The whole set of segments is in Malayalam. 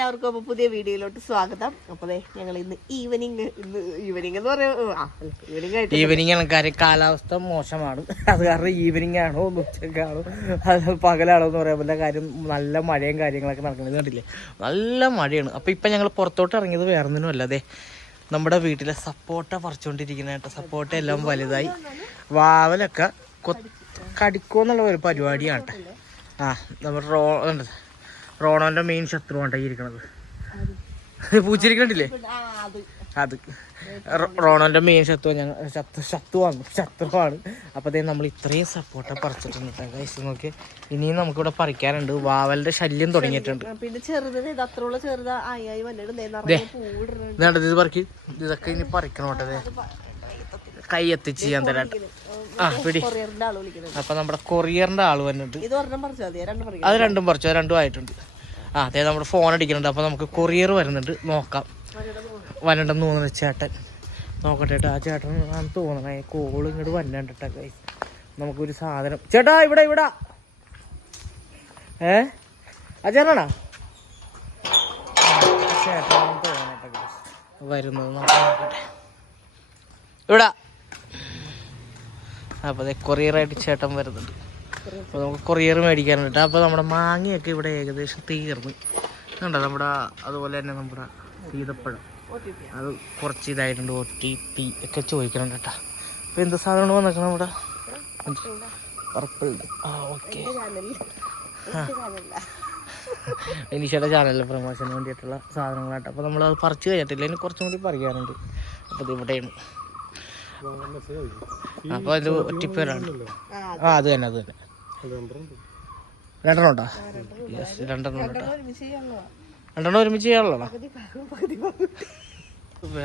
എല്ലാവർക്കും അപ്പൊ പുതിയ വീഡിയോയിലോട്ട് സ്വാഗതം. അപ്പോൾ ഞങ്ങൾ ഇന്ന് ഈവനിങ് ഇന്ന് ഈവനിങ് എന്ന് പറയുമ്പോൾ ഈവനിങ് ആയിട്ട് ഈവനിങ് കാര്യം. കാലാവസ്ഥ മോശമാണ്. അത് കാരണം ഈവനിങ് ആണോ ഉച്ചക്കാണോ അത് പകലാണോ എന്ന് പറയാൻ പറ്റില്ല. കാര്യം നല്ല മഴയും കാര്യങ്ങളൊക്കെ നടക്കുന്നത് കണ്ടില്ലേ? നല്ല മഴയാണ്. അപ്പോൾ ഇപ്പൊ ഞങ്ങൾ പുറത്തോട്ട് ഇറങ്ങിയത് വേറെ ഒന്നിനും അല്ല. അതെ നമ്മുടെ വീട്ടിലെ സപ്പോട്ട പറിച്ചുകൊണ്ടിരിക്കുന്ന കേട്ടോ. സപ്പോട്ട എല്ലാം വലുതായി. വാവലൊക്കെ കൊ- കടിക്കുമെന്നുള്ള ഒരു പരിപാടിയാണ്. ആ നമ്മുടെ റോ. റോണോന്റെ മെയിൻ ശത്രുവാണ് ഈ ഇരിക്കണത്. പൂച്ചിരിക്കണ്ടില്ലേ അത്. റോണോന്റെ മെയിൻ ശത്രു ഞങ്ങൾ ശത്രു ശത്രുവാണ് ശത്രുവാണ്. അപ്പൊ അതേ നമ്മൾ ഇത്രയും സപ്പോർട്ട് പറിച്ചിട്ടുണ്ട് കേട്ടോ ഗൈസ് നോക്കി ഇനിയും നമുക്കിവിടെ പറിക്കാനുണ്ട്. വാവലിന്റെ ശല്യം തുടങ്ങിയിട്ടുണ്ട്. പിന്നെ ചെറുതായി ഇത് ചെറുത് പറിക്ക്. ഇതൊക്കെ ഇനി പറിക്കണം കേട്ടതേ. കൈ എത്തിച്ച് ചെയ്യാൻ തരാം ആ പിടി. അപ്പൊ നമ്മുടെ കൊറിയറിന്റെ ആൾ വന്നിട്ട് അത് രണ്ടും പറിച്ചു. അത് രണ്ടും ആയിട്ടുണ്ട്. ആ അതെ നമ്മുടെ ഫോൺ അടിക്കുന്നുണ്ട്. അപ്പൊ നമുക്ക് കൊറിയർ വരുന്നുണ്ട്. നോക്കാം. വരണ്ടെന്ന് തോന്നുന്നു ചേട്ടൻ. നോക്കട്ടെ ആ ചേട്ടൻ തോന്നണേ. കോൾ ഇങ്ങോട്ട് ഗൈസ് നമുക്കൊരു സാധനം. ചേട്ടാ ഇവിടെ ഇവിടെ. ഏ? ആ ചേട്ടനാ ചേട്ടനാണെന്ന് തോന്നട്ടെ വരുന്നത് നോക്കാം നോക്കട്ടെ. ഇവിടെ. അപ്പോൾ അതെ കൊറിയറായിട്ട് ചേട്ടൻ വരുന്നുണ്ട്. അപ്പോൾ നമുക്ക് കൊറിയർ മേടിക്കാനുണ്ട്. അപ്പോൾ നമ്മുടെ മാങ്ങയൊക്കെ ഇവിടെ ഏകദേശം തീർന്നു. കണ്ടോ? നമ്മുടെ അതുപോലെ തന്നെ നമ്മുടെ ഈതപ്പഴം അത് കുറച്ച് ഇതായിട്ടുണ്ട്. ഒ ടി പി ഒക്കെ ചോദിക്കണം കേട്ടോ. അപ്പോൾ എന്ത് സാധനമാണ് വന്നേക്കണം നമ്മുടെ? പർപ്പിൾ. ആ ഓക്കെ. ഇനിഷയുടെ ചാനലിലെ. പ്രമോഷന് വേണ്ടിയിട്ടുള്ള സാധനങ്ങളാട്ടോ. അപ്പോൾ നമ്മളത് പറിച്ച് കഴിഞ്ഞിട്ടില്ല. ഇനി കുറച്ചും കൂടി പറയാനുണ്ട് അപ്പോൾ ഇത് ഇവിടെയാണ്. അപ്പോൾ ഇത് ഒറ്റിപ്പേരാണ് ആ അത് തന്നെ അത് തന്നെ. രണ്ടെണ്ണം ഉണ്ടോ? യെസ് രണ്ടെണ്ണം ഉണ്ടോ രണ്ടെണ്ണം ഒരുമിച്ച് ചെയ്യാനുള്ളതാ?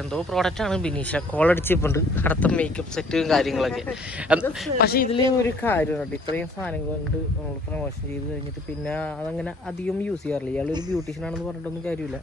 എന്തോ പ്രോഡക്റ്റ് ആണ് ബിനീഷ. കോൾ അടിച്ചിപ്പുണ്ട് അടുത്ത മേക്കപ്പ് സെറ്റും കാര്യങ്ങളൊക്കെ. പക്ഷെ ഇതിൽ ഒരു കാര്യമുണ്ട് ഇത്രയും സാധനങ്ങൾ കൊണ്ട് നമ്മൾ പ്രൊമോഷൻ ചെയ്ത് കഴിഞ്ഞിട്ട് പിന്നെ അതങ്ങനെ അധികം യൂസ് ചെയ്യാറില്ല. ഇയാൾ ഒരു ബ്യൂട്ടീഷ്യൻ ആണെന്ന് പറഞ്ഞിട്ടൊന്നും കാര്യമില്ല.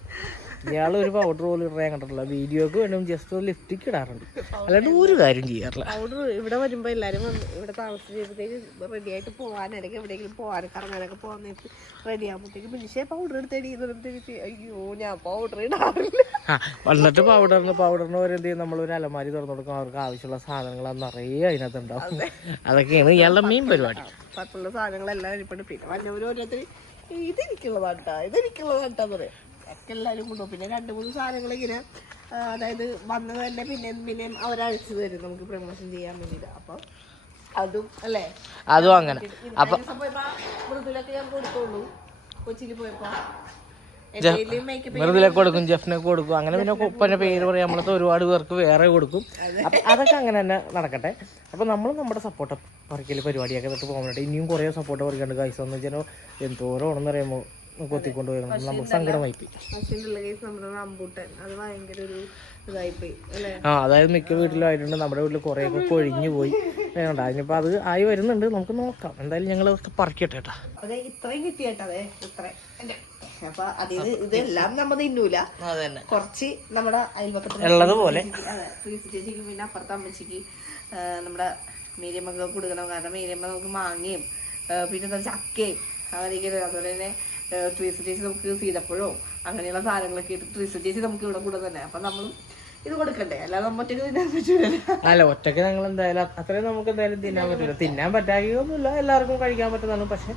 ഇയാൾ ഒരു പൗഡർ പോലും ഇടാൻ കണ്ടിട്ടില്ല. വീഡിയോക്ക് വേണം ജസ്റ്റ് ഒരു ലിഫ്റ്റിക്ക് ഇടാറുണ്ട്. അല്ലാണ്ട് ഒരു കാര്യം ചെയ്യാറില്ല. പൗഡർ ഇവിടെ വരുമ്പോ എല്ലാരും ഇവിടെ ഇവിടെ താമസിച്ചപ്പോഴത്തേക്ക് റെഡി ആയിട്ട് പോകാൻ അല്ലെങ്കിൽ എവിടെയെങ്കിലും പോകാൻ കറങ്ങാനൊക്കെ പോകാൻ നേരത്ത് റെഡി ആകുമ്പോഴത്തേക്ക് പക്ഷേ പൗഡർ എടുത്തടി എന്നിട്ട് അയ്യോ ഞാൻ പൗഡർ ഇടാറില്ല. ആ വന്നിട്ട് പൗഡറിന് പൗഡറിന് ഓരോ എന്ത് ചെയ്യും? നമ്മളൊരു അലമാരി തുറന്നു കൊടുക്കും. അവർക്ക് ആവശ്യമുള്ള സാധനങ്ങൾ നിറയെ അതിനകത്ത് ഉണ്ടാവും. അതൊക്കെയാണ് ഇയാളുടെ മെയിൻ പരിപാടി. മറ്റുള്ള സാധനങ്ങളെല്ലാം ഇപ്പോഴും പിന്നെ വല്ലവരും ഓരോരുത്തർ ഇതെനിക്കുള്ളതാട്ടാ ഇതെനിക്കുള്ളതാട്ടാ പറയാം. ഒക്കെ എല്ലാവരും കൊണ്ടുപോകും. പിന്നെ രണ്ട് മൂന്ന് സാധനങ്ങൾ ഇങ്ങനെ അതായത് വന്നത് തന്നെ പിന്നെയും പിന്നെയും അവരഴിച്ചു തരും. നമുക്ക് പ്രമോഷൻ ചെയ്യാൻ വേണ്ടിയിട്ട്. അപ്പം അതും അല്ലേ? അതും അങ്ങനെ. അപ്പൊ മൃദുലൊക്കെ ഞാൻ കൊടുത്തോളൂ. കൊച്ചിയിൽ പോയപ്പോ. വെറുതെ കൊടുക്കും ജെഫിനെ കൊടുക്കും അങ്ങനെ പിന്നെ കുപ്പന്റെ പേര് പറയാം നമ്മളത്തെ ഒരുപാട് പേർക്ക് വേറെ കൊടുക്കും. അതൊക്കെ അങ്ങനെ തന്നെ നടക്കട്ടെ. അപ്പൊ നമ്മൾ നമ്മുടെ സപ്പോർട്ട് പറിക്കൽ പരിപാടിയൊക്കെ തൊട്ട് പോകാനായിട്ട് ഇനിയും കുറെ സപ്പോർട്ട് പറിക്കാണ്ട് കാഴ്ച എന്ന് വെച്ചാൽ എന്തോരം ഉണ്ടെന്ന് പറയുമ്പോൾ കൊത്തിക്കൊണ്ട് വരണം നമുക്ക് സങ്കടമായി പോയി ആ അതായത് മിക്ക വീട്ടിലും ആയിട്ടുണ്ട്. നമ്മുടെ വീട്ടിൽ കുറേയൊക്കെ കൊഴിഞ്ഞു പോയി. വേണ്ട അതിനിപ്പോൾ അത് ആയി വരുന്നുണ്ട്. നമുക്ക് നോക്കാം. എന്തായാലും ഞങ്ങൾ അതൊക്കെ പറക്കട്ടെ കേട്ടാ. അതെ ഇത്രയും കിട്ടിയേട്ടതെ ഇത്ര. അപ്പൊ ഇതെല്ലാം തിന്നൂല. കുറച്ച് നമ്മുടെ അയൽപക്കത്തിൽ പിന്നെ അപ്പുറത്തെ അമ്മച്ചിക്ക് നമ്മുടെ മീരിയമ്മക്ക് കൊടുക്കണം. കാരണം മീരിയമ്മ നമുക്ക് മാങ്ങയും പിന്നെ ചക്കയും അങ്ങനെയൊക്കെ അതുപോലെ തന്നെ ട്രീസ് ചേച്ചി നമുക്ക് ചെയ്തപ്പോഴോ? അങ്ങനെയുള്ള സാധനങ്ങളൊക്കെ ഇട്ട് ട്രീസ് ചേച്ചി നമുക്ക് ഇവിടെ കൂടെ തന്നെ. അപ്പൊ നമ്മൾ ഇത് കൊടുക്കണ്ടേ? അല്ലാതെ നമ്മൾ ഒറ്റയ്ക്ക് തിന്നാൻ പറ്റില്ല അല്ല ഒറ്റയ്ക്ക് ഞങ്ങൾ എന്തായാലും അത്രയും നമുക്ക് എന്തായാലും തിന്നാൻ പറ്റില്ല തിന്നാൻ പറ്റാകൊന്നുമില്ല എല്ലാവർക്കും കഴിക്കാൻ പറ്റുന്നതാണ്. പക്ഷെ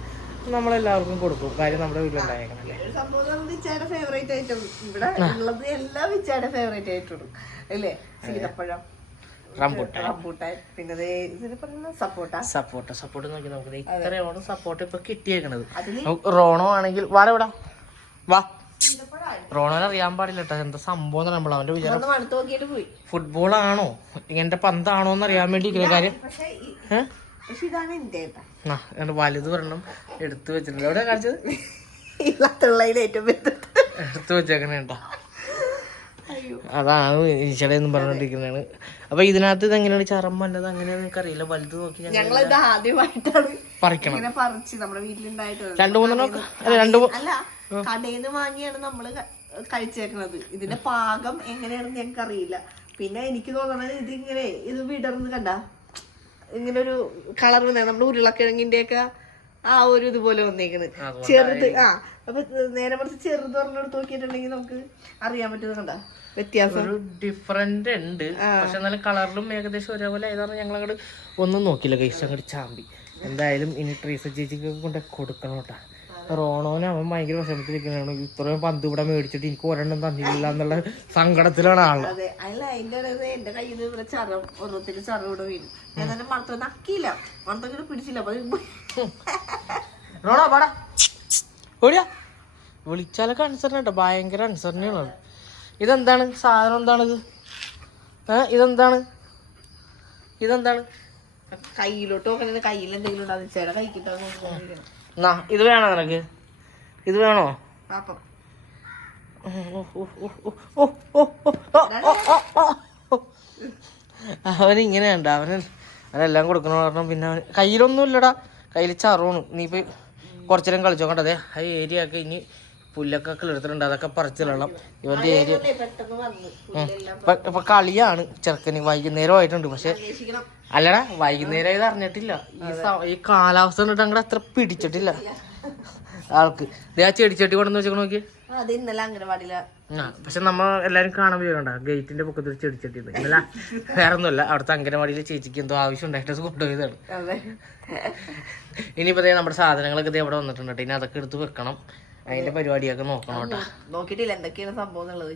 നമ്മളെല്ലാവർക്കും കൊടുക്കും. കാര്യം നമ്മുടെ വീട്ടിലുണ്ടായേക്കണല്ലേ. സംഭവം വിച്ചായുടെ ഫേവറേറ്റ് ആയിട്ടും ഇവിടെ ഉള്ളത് എല്ലാം വിച്ചായുടെ ഫേവറേറ്റ് ആയിട്ടുള്ളൂ അല്ലേ? സീതപ്പഴം. റംബൂട്ടാൻ. പിന്നെ സപ്പോട്ട. സപ്പോർട്ട് സപ്പോർട്ട് നോക്കി നമുക്ക് ഇത്രയാണ് സപ്പോർട്ട് ഇപ്പൊ കിട്ടിയേക്കണത്. റോണോ ആണെങ്കിൽ വാട ഇവിടെ. വാ. റോണോനെ അറിയാൻ പാടില്ല കേട്ടോ. എന്താ സംഭവം പറയുമ്പോൾ അവന്റെ വിചാരം ഫുട്ബോൾ ആണോ? ഇങ്ങനത്തെ പന്താണോ എന്ന് അറിയാൻ വേണ്ടി ഇരിക്കുന്ന കാര്യം ഏഹ് വലുത് ഒരെണ്ണം എടുത്തു വെച്ചിട്ടുണ്ട്. എവിടെ കാണിച്ചത്? ഏറ്റവും എടുത്തു വെച്ചേക്കണേ കേട്ടോ. അയ്യോ അതാണ് ഈച്ചടയെന്നും പറഞ്ഞോണ്ടിരിക്കുന്നതാണ്. അപ്പൊ ഇതിനകത്ത് ഇത് എങ്ങനെയാണ് ചറം വന്നത് അങ്ങനെയാണ് നിങ്ങൾക്ക് അറിയില്ല വലുത് നോക്കി ഞങ്ങൾ ഞങ്ങളിത് ആദ്യമായിട്ടാണ് പറിക്കണം. ഇങ്ങനെ പറിച്ച് നമ്മുടെ വീട്ടിലുണ്ടായിട്ടുള്ളത്. രണ്ടു മൂന്നെണ്ണം രണ്ടു അല്ല കടയിൽ നിന്ന് വാങ്ങിയാണ് നമ്മൾ കഴിച്ചേക്കണത്. ഇതിന്റെ പാകം എങ്ങനെയാണെന്ന് ഞങ്ങൾക്ക് അറിയില്ല പിന്നെ എനിക്ക് തോന്നണത് ഇതിങ്ങനെ ഇത് വിടർന്ന് കണ്ട ഇങ്ങനെ ഒരു കളർ നമ്മുടെ ഉരുളക്കിഴങ്ങിന്റെ ഒക്കെ ആ ഒരു ഇതുപോലെ വന്നേക്കുന്നത് ചെറുത് ആ അപ്പൊ നേരെ മറിച്ച് ചെറുത് പറഞ്ഞെടുത്ത് നോക്കിയിട്ടുണ്ടെങ്കിൽ നമുക്ക് അറിയാൻ പറ്റുന്നുണ്ടോ വ്യത്യാസം. ഒരു ഡിഫറെന്റ് ഉണ്ട്. പക്ഷെ എന്നാലും കളറിലും ഏകദേശം ഒരേപോലെ ആയതാണ് ഞങ്ങൾ അങ്ങോട്ട് ഒന്നും നോക്കില്ല കൈസ് അങ്ങോട്ട് ചാമ്പി. എന്തായാലും ഇനി ട്രീസ ചേച്ചിക്ക് കൊണ്ട് കൊടുക്കണം കേട്ടാ. റോണോന് അവൻ ഭയങ്കര വിഷമത്തിലിരിക്കുന്നതാണ് ഇത്രയും പന്ത് ഇവിടെ മേടിച്ചിട്ട് എനിക്ക് ഒരെണ്ണം തന്നില്ല എന്നുള്ള സങ്കടത്തിലാണ് ആൾ. അല്ല അതിന്റെ എന്റെ കയ്യിൽ നിന്ന് ഇവിടെ ചറം ഓരോരുത്തര് ചറം ഇവിടെ വീണു തന്നെ മണത്ത നക്കിയില്ല. മണത്തൊക്കെ പിടിച്ചില്ല. റോണോ പാടാ ഓടിയാ. വിളിച്ചാലൊക്കെ അനുസരണ ഭയങ്കര അനുസരണയാണ് ഇതെന്താണ്? സാധനം എന്താണിത് ഏ ഇതെന്താണ്? ഇതെന്താണ്? കയ്യിലോട്ട് നോക്കുന്നത് കയ്യിൽ എന്തെങ്കിലും ഉണ്ടാകും ചില കൈക്കിട്ടാണ് എന്നാ ഇത് വേണോ നിനക്ക് ഇത് വേണോ അവനിങ്ങനെ അവൻ ഉണ്ട് അവന് അവനെല്ലാം കൊടുക്കണോ കാരണം പിന്നെ അവന് കയ്യിലൊന്നും ഇല്ലടാ കയ്യിൽ ചറവാണ് നീ ഇപ്പൊ കുറച്ചേരം കളിച്ചോ കണ്ടതേ ആ ഏരിയ ഒക്കെ ഇനി പുല്ലൊക്കെ കിളിർത്തിട്ടുണ്ട്. അതൊക്കെ പറിച്ചിടണം. ഇവന്റെ ഏരിയ ഇപ്പൊ കളിയാണ്. ചെറുക്കന് വൈകുന്നേരം ആയിട്ടുണ്ട്. പക്ഷെ അല്ലടാ വൈകുന്നേരം ഇത് അറിഞ്ഞിട്ടില്ല. ഈ ഈ കാലാവസ്ഥ കണ്ടിട്ട് അങ്ങോട്ട് അത്ര പിടിച്ചിട്ടില്ല. ആൾക്ക്. ഇതേ ആ ചെടിച്ചട്ടി കൊണ്ടെന്ന് വെച്ചോ നോക്കി പക്ഷെ നമ്മൾ എല്ലാരും കാണാൻ പോയണ്ട ഗേറ്റിന്റെ പൊക്കത്തിൽ ചെടിച്ചട്ടി ഇന്നലെ വേറെ ഒന്നുമല്ല അവിടുത്തെ അംഗനവാടിയിൽ ചേച്ചിക്ക് എന്തോ ആവശ്യം ഉണ്ടായിട്ട് കൊണ്ടുപോയതാണ്. ഇനിയിപ്പോ നമ്മുടെ സാധനങ്ങളൊക്കെ ഇവിടെ വന്നിട്ടുണ്ട്. ഇനി അതൊക്കെ എടുത്ത് വെക്കണം. അതിന്റെ പരിപാടിയൊക്കെ നോക്കണം കേട്ടോ. നോക്കിയിട്ടില്ല. എന്തൊക്കെയാണ് സംഭവം എന്നുള്ളത്?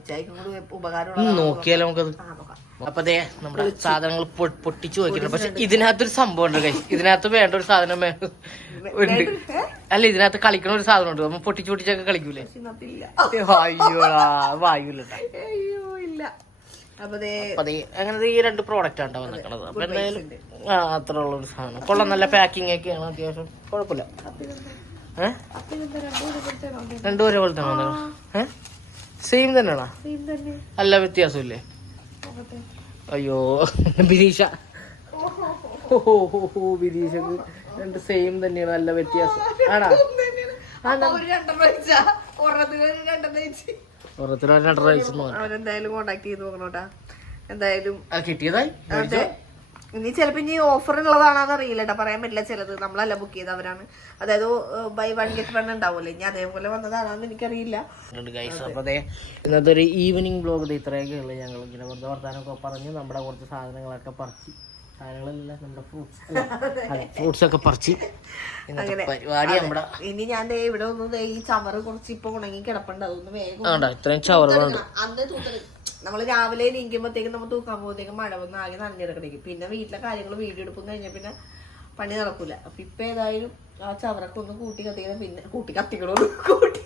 നോക്കിയാലോ നമുക്കത്. അപ്പൊ ദേ നമ്മുടെ സാധനങ്ങൾ പൊട്ടിച്ചു വെക്കുന്നുണ്ട് പക്ഷെ ഇതിനകത്തൊരു സംഭവം ഉണ്ട് കൈ ഇതിനകത്ത് വേണ്ട ഒരു സാധനം ഉണ്ട്. അല്ല ഇതിനകത്ത് കളിക്കണ ഒരു സാധനം ഉണ്ട്. നമ്മൾ പൊട്ടിച്ചു പൊട്ടിച്ചൊക്കെ കളിക്കൂലേ? അയ്യോ അയ്യോടാ വായുല്ല അങ്ങനെ ഈ രണ്ട് പ്രോഡക്റ്റ് ആണ് വന്നിക്കണത് അപ്പൊ എന്തായാലും ആ അത്ര ഉള്ള ഒരു സാധനം. കൊള്ളാം നല്ല പാക്കിംഗ് ഒക്കെയാണ് അത്യാവശ്യം. കുഴപ്പമില്ല. ഏഹ് ഒരേ? രണ്ടും ഒരേപോലെ തന്നെ സെയിം തന്നെയാണോ? അല്ല വ്യത്യാസമില്ലേ? അയ്യോ ബിരീഷ. ഓഹോ ബിനീഷക്ക് രണ്ട് സെയിം തന്നെയാണ് നല്ല വ്യത്യാസം. ആണോ? ഓരോരുത്തരും രണ്ടര വയസ്സ് അവരെന്തായാലും കോണ്ടാക്ട് ചെയ്ത് നോക്കണോട്ടാ എന്തായാലും കിട്ടിയതായി? ഇനി ചിലപ്പോ ഇനി ഓഫർ ഉള്ളതാണെന്ന് അറിയില്ല കേട്ടോ പറയാൻ പറ്റില്ല ചിലത്. നമ്മളല്ല ബുക്ക് ചെയ്തവരാണ് അതായത് ബൈ വൺ ഗെറ്റ് വൺ ഉണ്ടാവുമല്ലോ. ഇനി അതേപോലെ വന്നതാണെന്ന് എനിക്കറിയില്ല. ഇന്നത്തെ ഒരു ഈവനിങ് ബ്ലോഗ് ഇത്രയൊക്കെ ഉള്ളു. ഞങ്ങൾ ഇങ്ങനെ വെറുതെ വർത്താനൊക്കെ പറഞ്ഞ് നമ്മുടെ കുറച്ച് സാധനങ്ങളൊക്കെ പറിച്ച്. ഫ്രൂട്ട്സ് ഒക്കെ പറിച്ച്. ഇന്നത്തെ പരിപാടി നമ്മുടെ ഇനി ഞാൻ ഇവിടെ ഒന്ന് ഈ ചവറ് കുറച്ച് ഇപ്പൊ ഉണങ്ങി കിടപ്പുണ്ട്. അതൊന്ന് വേഗം ഇത്രയും ചവറുകളുണ്ട്. അന്ന് നമ്മൾ രാവിലെ നീക്കുമ്പോഴത്തേക്കും നമ്മൾ തൂക്കാൻ പോകുമ്പോഴത്തേക്കും മഴ വന്ന് ആകെ നനഞ്ഞെടുക്കണേക്കും പിന്നെ വീട്ടിലെ കാര്യങ്ങൾ വീഡിയോ എടുപ്പും കഴിഞ്ഞാൽ പിന്നെ പണി നടക്കൂല. അപ്പൊ ഇപ്പൊ ഏതായാലും ആ ചവറൊക്കെ ഒന്ന് കൂട്ടി കത്തിക്കണം. പിന്നെ കൂട്ടി കത്തിക്കണോ കൂട്ടി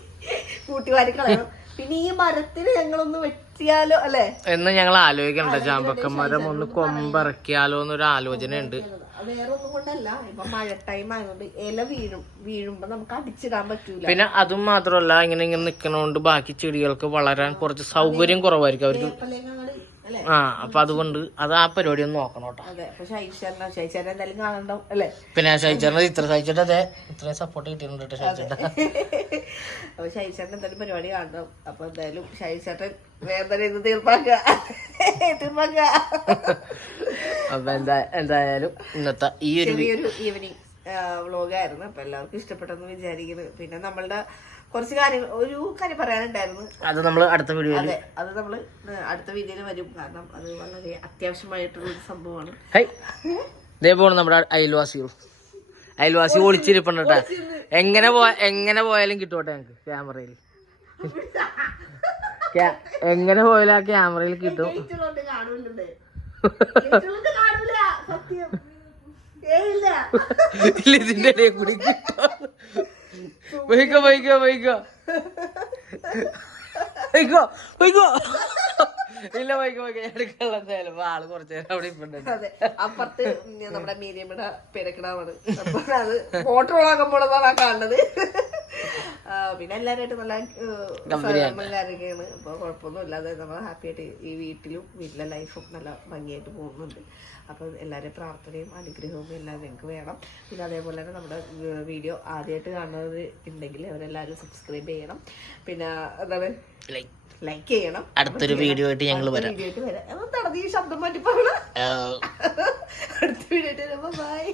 കൂട്ടി വാരി കളയണം. പിന്നെ ഈ മരത്തിന് ഞങ്ങളൊന്ന് വെട്ടിയാലോ അല്ലെ? എന്ന് ഞങ്ങൾ ആലോചിക്കണ്ട ചാമ്പക്ക മരം ഒന്ന് കൊമ്പിറക്കിയാലോ എന്നൊരു ആലോചന ഉണ്ട് വേറെ ഒന്നും കൊണ്ടല്ല. ഇപ്പൊ മഴ ടൈം ആയതുകൊണ്ട് ഇല വീഴും വീഴുമ്പോ നമുക്ക് അടിച്ചിടാൻ പറ്റൂല. പിന്നെ അതും മാത്രമല്ല ഇങ്ങനെ ഇങ്ങനെ നിക്കണോണ്ട് ബാക്കി ചെടികൾക്ക് വളരാൻ കുറച്ച് സൗകര്യം കുറവായിരിക്കും. അവർക്ക് ആ അപ്പൊ അതുകൊണ്ട് അത് ആ പരിപാടി ഒന്ന് നോക്കണം കേട്ടോ. പിന്നെ ഷൈച്ചറിന് ഇത്ര ഷൈച്ചിട്ട് അതെ ഇത്രയും സപ്പോർട്ട് കിട്ടിയിട്ടുണ്ട് കേട്ടോ ഷൈച്ചേട്ട അപ്പൊ ഷൈച്ചേട്ടൻ എന്തായാലും പരിപാടി കാണണം. അപ്പൊ എന്തായാലും ഷൈച്ചേട്ടൻ വേറെ ഇത് തീർപ്പാക്കുക. തീർപ്പാക്കുക. അപ്പൊ എന്താ എന്തായാലും ഇന്നത്തെ ഈ ഒരു ഈവനിങ് വ്ളോഗായിരുന്നു. അപ്പൊ എല്ലാവർക്കും ഇഷ്ടപ്പെട്ടെന്ന് വിചാരിക്കുന്നു. പിന്നെ നമ്മളുടെ കുറച്ച് കാര്യങ്ങൾ ഒരു കാര്യം പറയാനുണ്ടായിരുന്നു. അത് നമ്മൾ അടുത്ത വീഡിയോ അതെ അത് നമ്മൾ അടുത്ത വീഡിയോയിൽ വരും. കാരണം അത് വളരെ അത്യാവശ്യമായിട്ടുള്ള ഒരു സംഭവമാണ്. ഇതേപോലെ നമ്മുടെ അയൽവാസികൾ. അയൽവാസി ഒളിച്ചിരിപ്പണ്ട കേട്ടാ. എങ്ങനെ പോ എങ്ങനെ പോയാലും കിട്ടോട്ടെ ഞങ്ങക്ക് ക്യാമറയിൽ. എങ്ങനെ പോയാലും ആ ക്യാമറയിൽ കിട്ടും. ഇല്ല. ഇതിന്റെ ഇടയിൽ കൂടി വൈകോ വൈകോ വൈകോ. വൈകോ വൈകോ. ഇല്ല വൈകോ വൈകോ എടുക്കാനുള്ള ചിലപ്പോ ആൾ കുറച്ച് നേരം അവിടെ ഇപ്പൊ അതെ അപ്പുറത്ത് നമ്മുടെ മീരിയമ്മയുടെ പേരക്കിടാവാണ്. അപ്പൊ അത് മോട്ടോർ ആകുമ്പോഴാണ് ആ കാണുന്നത്. പിന്നെ എല്ലാവരുമായിട്ട് നല്ല കാര്യമൊക്കെയാണ് അപ്പൊ കുഴപ്പമൊന്നും ഇല്ലാതെ നമ്മൾ ഹാപ്പി ആയിട്ട് ഈ വീട്ടിലും വീട്ടിലെ ലൈഫും നല്ല ഭംഗിയായിട്ട് പോകുന്നുണ്ട്. അപ്പൊ എല്ലാവരുടെയും പ്രാർത്ഥനയും അനുഗ്രഹവും എല്ലാം നിങ്ങൾക്ക് വേണം. പിന്നെ അതേപോലെ തന്നെ നമ്മുടെ വീഡിയോ ആദ്യമായിട്ട് കാണുന്നത് ഉണ്ടെങ്കിൽ അവരെല്ലാവരും സബ്സ്ക്രൈബ് ചെയ്യണം. പിന്നെ എന്താണ്? ലൈക്ക് ലൈക്ക് ചെയ്യണം. അടുത്തൊരു വീഡിയോ ആയിട്ട് ഞങ്ങൾ വരാം. വീഡിയോ ആയിട്ട് വരാം. എന്താണ് ഈ ശബ്ദം മാറ്റി പറയണം അടുത്ത വീഡിയോ ആയിട്ട് വരുമ്പോ ബൈ